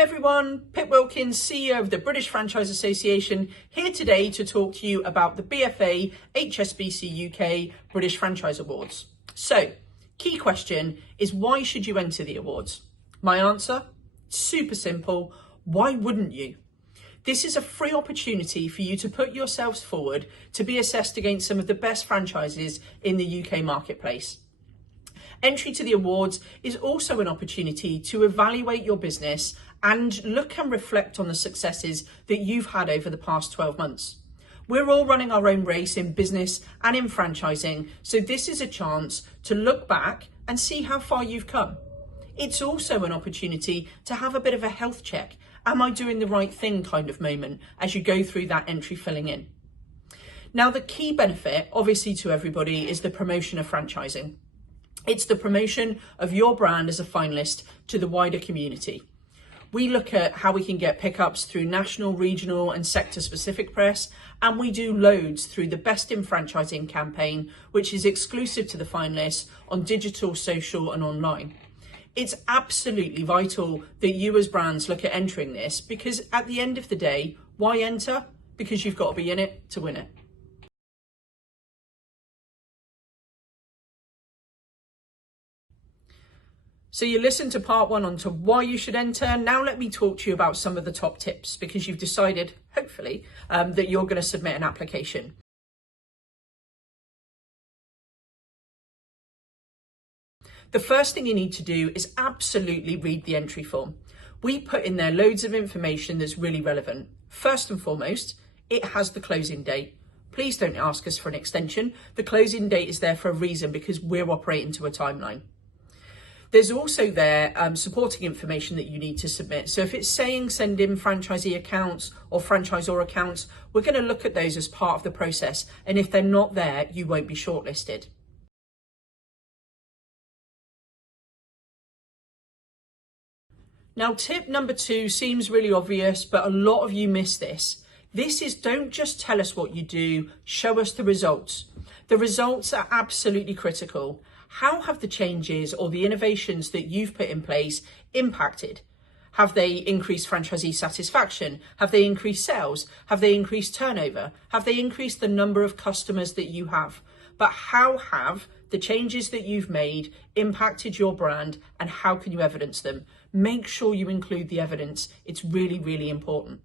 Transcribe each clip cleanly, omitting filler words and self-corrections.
Hi everyone, Pip Wilkins, CEO of the British Franchise Association, here today to talk to you about the BFA HSBC UK British Franchise Awards. So, key question is, why should you enter the awards? My answer? Super simple. Why wouldn't you? This is a free opportunity for you to put yourselves forward to be assessed against some of the best franchises in the UK marketplace. Entry to the awards is also an opportunity to evaluate your business and look and reflect on the successes that you've had over the past 12 months. We're all running our own race in business and in franchising, so this is a chance to look back and see how far you've come. It's also an opportunity to have a bit of a health check. Am I doing the right thing kind of moment as you go through that entry filling in? Now, the key benefit, obviously to everybody, is the promotion of franchising. It's the promotion of your brand as a finalist to the wider community. We look at how we can get pickups through national, regional and sector specific press, and we do loads through the Best in Franchising campaign, which is exclusive to the finalists on digital, social and online. It's absolutely vital that you as brands look at entering this, because at the end of the day, why enter? Because you've got to be in it to win it. So you listened to part one on to why you should enter. Now let me talk to you about some of the top tips, because you've decided, hopefully, that you're going to submit an application. The first thing you need to do is absolutely read the entry form. We put in there loads of information that's really relevant. First and foremost, it has the closing date. Please don't ask us for an extension. The closing date is there for a reason, because we're operating to a timeline. There's also there supporting information that you need to submit. So if it's saying send in franchisee accounts or franchisor accounts, we're going to look at those as part of the process. And if they're not there, you won't be shortlisted. Now, tip number 2 seems really obvious, but a lot of you miss this. This is, don't just tell us what you do, show us the results. The results are absolutely critical. How have the changes or the innovations that you've put in place impacted? Have they increased franchisee satisfaction? Have they increased sales? Have they increased turnover? Have they increased the number of customers that you have? But how have the changes that you've made impacted your brand, and how can you evidence them? Make sure you include the evidence. It's really, really important.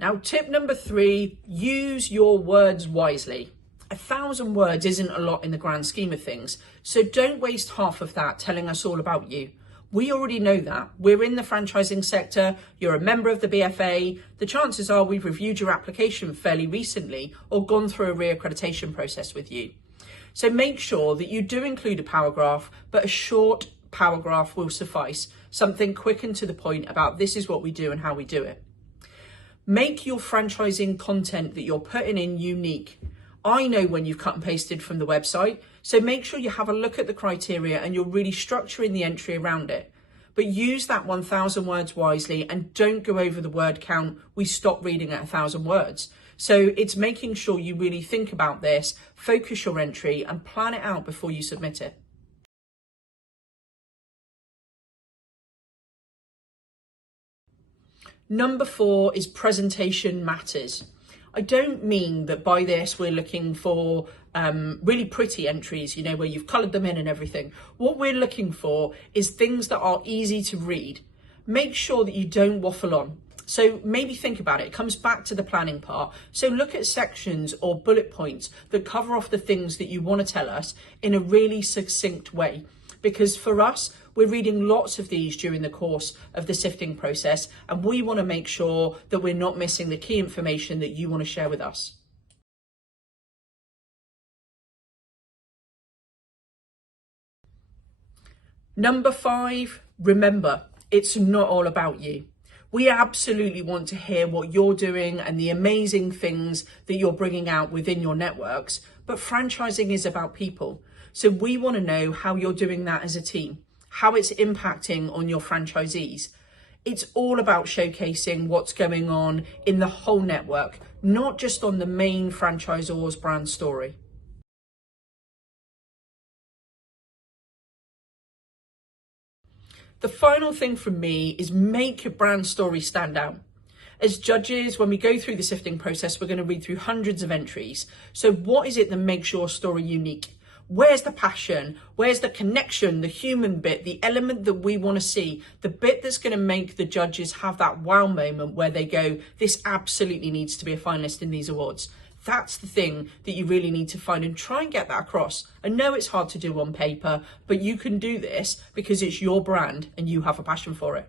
Now, tip number 3, use your words wisely. 1,000 words isn't a lot in the grand scheme of things, so don't waste half of that telling us all about you. We already know that. We're in the franchising sector, you're a member of the BFA, the chances are we've reviewed your application fairly recently or gone through a re-accreditation process with you. So make sure that you do include a paragraph, but a short paragraph will suffice. Something quick and to the point about this is what we do and how we do it. Make your franchising content that you're putting in unique. I know when you've cut and pasted from the website, so make sure you have a look at the criteria and you're really structuring the entry around it. But use that 1,000 words wisely and don't go over the word count. We stop reading at 1,000 words. So it's making sure you really think about this, focus your entry and plan it out before you submit it. Number 4 is presentation matters. I don't mean that by this we're looking for really pretty entries, where you've coloured them in and everything. What we're looking for is things that are easy to read. Make sure that you don't waffle on. So maybe think about it. It comes back to the planning part. So look at sections or bullet points that cover off the things that you want to tell us in a really succinct way. Because for us, we're reading lots of these during the course of the sifting process, and we want to make sure that we're not missing the key information that you want to share with us. Number 5, remember, it's not all about you. We absolutely want to hear what you're doing and the amazing things that you're bringing out within your networks, but franchising is about people. So we want to know how you're doing that as a team, how it's impacting on your franchisees. It's all about showcasing what's going on in the whole network, not just on the main franchisor's brand story. The final thing from me is make your brand story stand out. As judges, when we go through the sifting process, we're going to read through hundreds of entries. So what is it that makes your story unique? Where's the passion? Where's the connection, the human bit, the element that we want to see, the bit that's going to make the judges have that wow moment where they go, this absolutely needs to be a finalist in these awards. That's the thing that you really need to find and try and get that across. I know it's hard to do on paper, but you can do this because it's your brand and you have a passion for it.